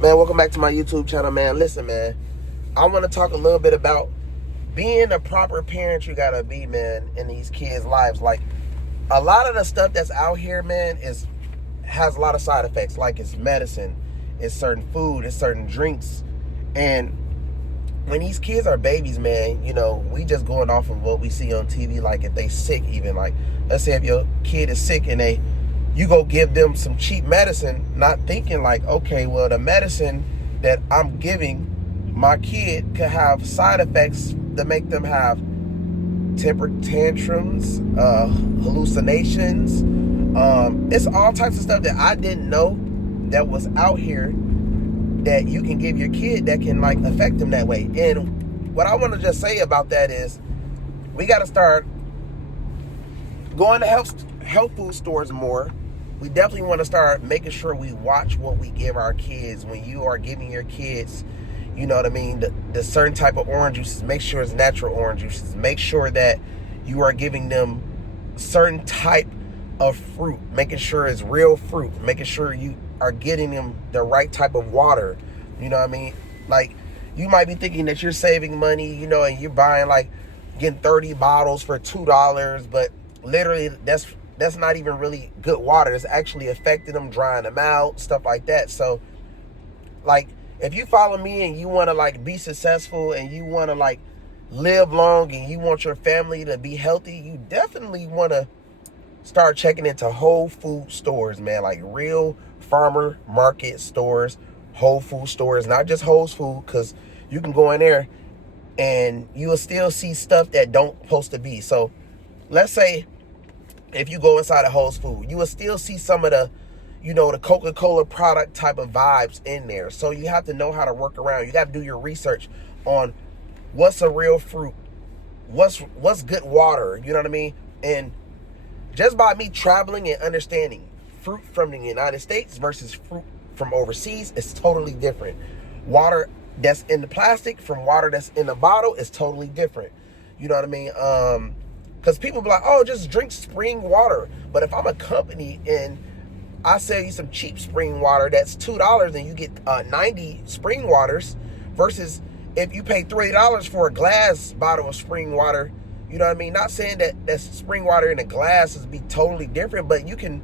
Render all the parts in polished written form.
Man, welcome back to my YouTube channel, man. Listen, man, I want to talk a little bit about being a proper parent you gotta be, man, in these kids' lives. Like, a lot of the stuff that's out here, man, has a lot of side effects. Like, it's medicine, it's certain food, it's certain drinks. And when these kids are babies, man, we just going off of what we see on TV. Like, if they sick, even, like, let's say if your kid is sick and you go give them some cheap medicine, not thinking like, okay, well, the medicine that I'm giving my kid could have side effects that make them have temper tantrums, hallucinations. It's all types of stuff that I didn't know that was out here that you can give your kid that can, like, affect them that way. And what I want to just say about that is we got to start going to health food stores more. We definitely want to start making sure we watch what we give our kids. When you are giving your kids, you know what I mean, the certain type of orange juices, make sure it's natural orange juices. Make sure that you are giving them certain type of fruit, making sure it's real fruit, making sure you are getting them the right type of water. You know what I mean? Like, you might be thinking that you're saving money, and you're buying, like, getting 30 bottles for $2, but literally that's not even really good water. It's actually affecting them, drying them out, stuff like that. So, like, if you follow me and you want to, like, be successful and you want to, like, live long and you want your family to be healthy, you definitely want to start checking into whole food stores, man. Like, real farmer market stores, whole food stores, not just Whole Food, because you can go in there and you will still see stuff that don't supposed to be. So let's say if you go inside a Whole Food, you will still see some of the, the Coca-Cola product type of vibes in there. So you have to know how to work around. You got to do your research on what's a real fruit, what's good water, you know what I mean? And just by me traveling and understanding fruit from the United States versus fruit from overseas is totally different. Water that's in the plastic from water that's in the bottle is totally different. You know what I mean? Because people be like, oh, just drink spring water. But if I'm a company and I sell you some cheap spring water that's $2 and you get 90 spring waters, versus if you pay $3 for a glass bottle of spring water, you know what I mean? Not saying that spring water in a glass is be totally different, but you can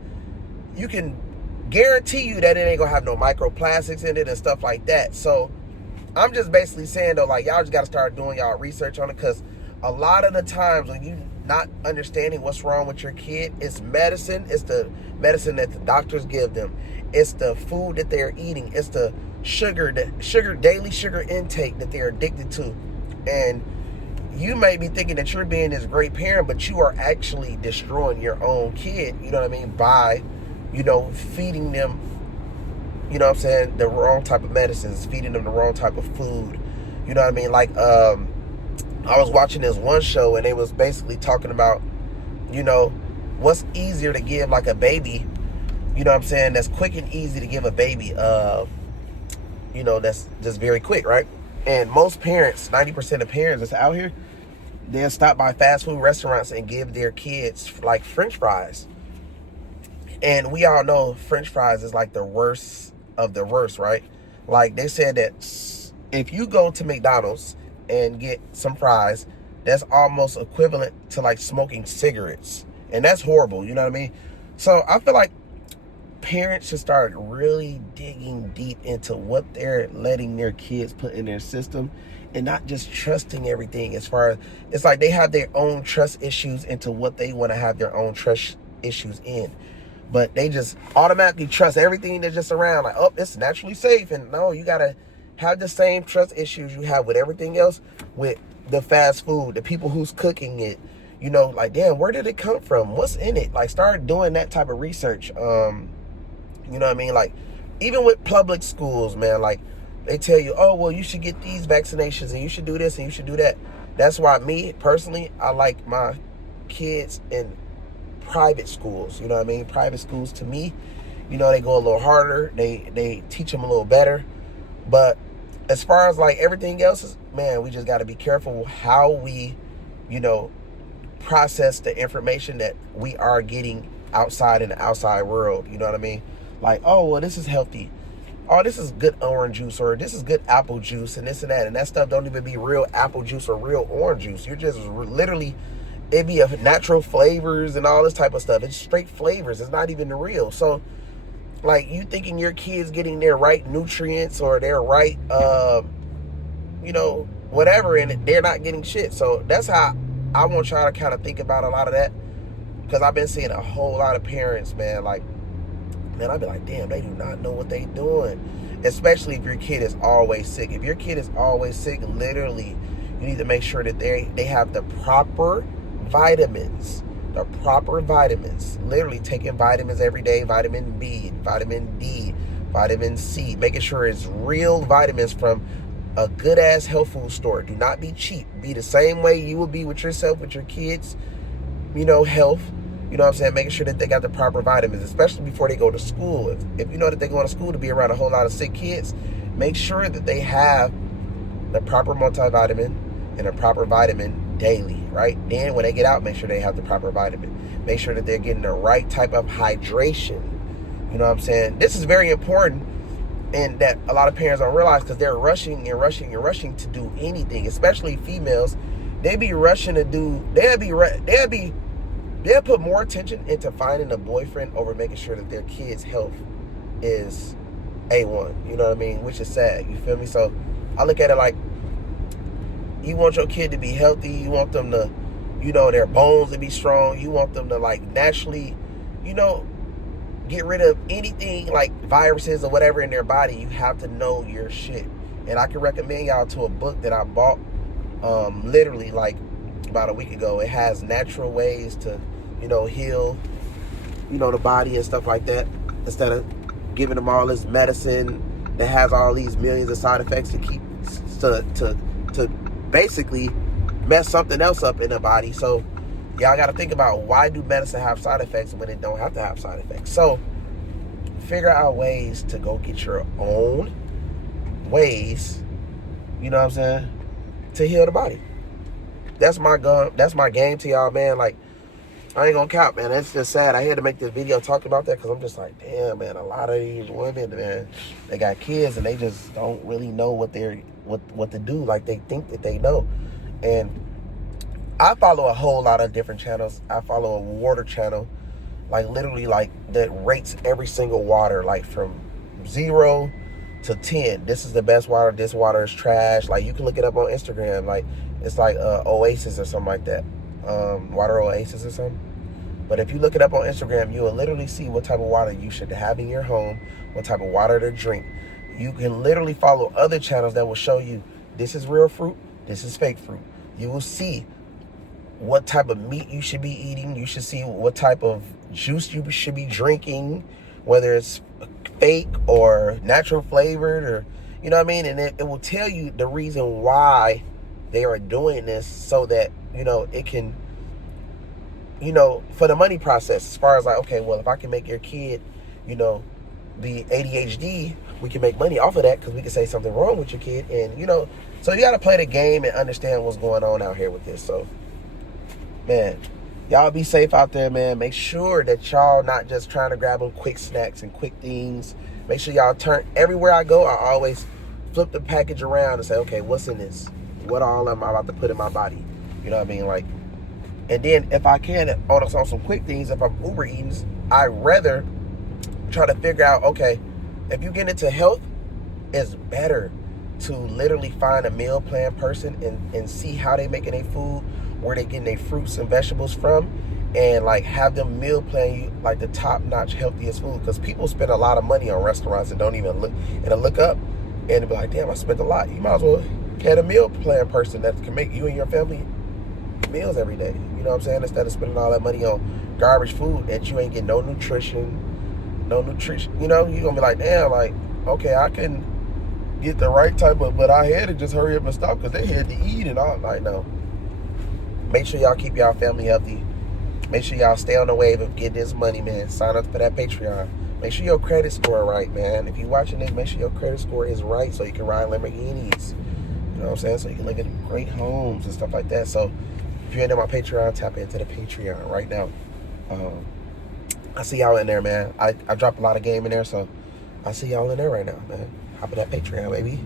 guarantee you that it ain't gonna have no microplastics in it and stuff like that. So I'm just basically saying, though, like, y'all just gotta start doing y'all research on it, because a lot of the times when you not understanding what's wrong with your kid, it's medicine. It's the medicine that the doctors give them. It's the food that they're eating. It's the daily sugar intake that they're addicted to. And you may be thinking that you're being this great parent, but you are actually destroying your own kid, you know what I mean, by, feeding them, you know what I'm saying, the wrong type of medicines, feeding them the wrong type of food. You know what I mean? Like, I was watching this one show and they was basically talking about, what's easier to give, like, a baby, you know what I'm saying, that's quick and easy to give a baby, that's just very quick, right? And most parents, 90% of parents that's out here, they'll stop by fast food restaurants and give their kids, like, French fries. And we all know French fries is like the worst of the worst, right? Like, they said that if you go to McDonald's and get some fries, that's almost equivalent to, like, smoking cigarettes. And that's horrible, you know what I mean? So I feel like parents should start really digging deep into what they're letting their kids put in their system, and not just trusting everything. As far as, it's like they have their own trust issues into what they want to have their own trust issues in, but they just automatically trust everything that's just around, like, oh, it's naturally safe. And no, you gotta have the same trust issues you have with everything else, with the fast food, the people who's cooking it, like, damn, where did it come from, what's in it? Like, start doing that type of research. You know what I mean? Like, even with public schools, man, like, they tell you, oh, well, you should get these vaccinations and you should do this and you should do that. That's why me, personally, I like my kids in private schools. You know what I mean? Private schools, to me, they go a little harder. They teach them a little better. But as far as, like, everything else, man, we just got to be careful how we, process the information that we are getting outside in the outside world. You know what I mean? Like, oh, well, this is healthy. oh, this is good orange juice, or this is good apple juice, and this and that. And that stuff don't even be real apple juice or real orange juice. You're just literally, it be of natural flavors and all this type of stuff. It's straight flavors. It's not even the real. So, like, you thinking your kid's getting their right nutrients or their right, whatever, and they're not getting shit. So that's how I want y'all to kind of think about a lot of that. Because I've been seeing a whole lot of parents, man, like, man, I'd be like, damn, they do not know what they doing. Especially if your kid is always sick. If your kid is always sick, literally, you need to make sure that they have the proper vitamins. The proper vitamins. Literally taking vitamins every day. Vitamin B, vitamin D, vitamin C. Making sure it's real vitamins from a good-ass health food store. Do not be cheap. Be the same way you will be with yourself, with your kids, health. You know what I'm saying? Making sure that they got the proper vitamins, especially before they go to school. If you know that they're going to school to be around a whole lot of sick kids, make sure that they have the proper multivitamin and a proper vitamin daily, right? Then when they get out, make sure they have the proper vitamin. Make sure that they're getting the right type of hydration. You know what I'm saying? This is very important, and that a lot of parents don't realize, because they're rushing and rushing and rushing to do anything, especially females. They be rushing to do, they'll put more attention into finding a boyfriend over making sure that their kid's health is A1. You know what I mean? Which is sad. You feel me? So I look at it like, you want your kid to be healthy. You want them to, their bones to be strong. You want them to, like, naturally, get rid of anything like viruses or whatever in their body. You have to know your shit. And I can recommend y'all to a book that I bought literally like about a week ago. It has natural ways to, heal, the body and stuff like that, instead of giving them all this medicine that has all these millions of side effects to basically mess something else up in the body. So y'all got to think about, why do medicine have side effects when it don't have to have side effects? So figure out ways to go get your own ways, to heal the body. That's my game to y'all, man. Like, I ain't gonna cap, man. It's just sad. I had to make this video talking about that, because I'm just like, damn, man, a lot of these women, man, they got kids and they just don't really know what to do. Like, they think that they know. And I follow a whole lot of different channels. I follow a water channel, like, literally, like, that rates every single water, like, from 0 to 10. This is the best water. This water is trash. Like, you can look it up on Instagram. Like, it's like Oasis or something like that. Water Oasis or something. But if you look it up on Instagram, you will literally see what type of water you should have in your home, what type of water to drink. You can literally follow other channels that will show you, this is real fruit, this is fake fruit. You will see what type of meat you should be eating. You should see what type of juice you should be drinking, whether it's fake or natural flavored, or, you know what I mean? And it will tell you the reason why they are doing this, so that, it can, for the money process, as far as like, okay, well, if I can make your kid, be ADHD, we can make money off of that, because we can say something wrong with your kid. And, so you got to play the game and understand what's going on out here with this. So, man, y'all be safe out there, man. Make sure that y'all not just trying to grab them quick snacks and quick things. Make sure y'all turn, everywhere I go, I always flip the package around and say, okay, what's in this? What all am I about to put in my body? You know what I mean? Like, and then if I can, on some quick things, if I'm Uber eating, I'd rather try to figure out, okay, if you get into health, it's better to literally find a meal plan person and see how they making their food, where they getting their fruits and vegetables from, and like have them meal plan you like the top-notch healthiest food. Because people spend a lot of money on restaurants and don't even look up and be like, damn, I spent a lot. You might as well get a meal plan person that can make you and your family meals every day. You know what I'm saying? Instead of spending all that money on garbage food that you ain't getting no nutrition. You're gonna be like, damn, like, okay, I can get the right type of, but I had to just hurry up and stop because they had to eat and all. Like, no. Make sure y'all keep y'all family healthy. Make sure y'all stay on the wave of getting this money, man. Sign up for that Patreon. Make sure your credit score right, man. If you're watching this, make sure your credit score is right so you can ride Lamborghinis. You know what I'm saying? So you can live in great homes and stuff like that. So if you're into my Patreon, tap into the Patreon right now. I see y'all in there, man. I drop a lot of game in there, so I see y'all in there right now, man. Hop of that Patreon, baby.